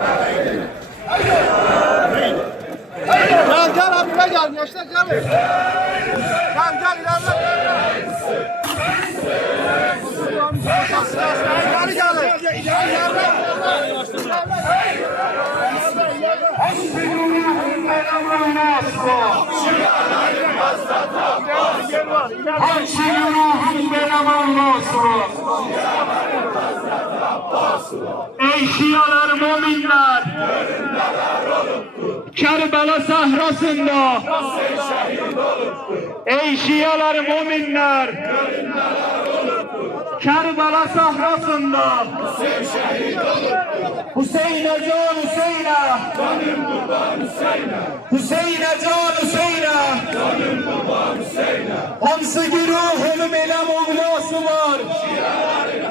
Gel abi gel gençler gel. Gel ilerle. Ey Şialar müminler, Kerbela sahrasında, ey Şialar müminler, Kerbela sahrasında, Hüseyin'e can Hüseyin'e, Hüseyin'e can Hüseyin'e, hamsı güruhun melem oğlası var.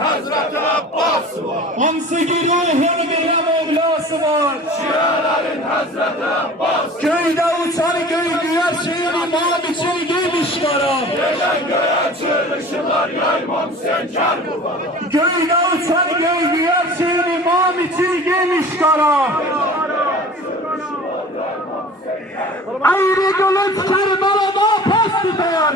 Hazreti Abbas var. Hamsı güruhun melem oğlası var. Şiaların Hazreti Abbas. Köyde uçan göy güvercin imam için giymiş kara. Gelen göğe çığırışılar yaymam sencer bu bana. Köyde uçan göy güvercin imam için giymiş kara. Ayrı kılıç Kerbela'da pas tutar.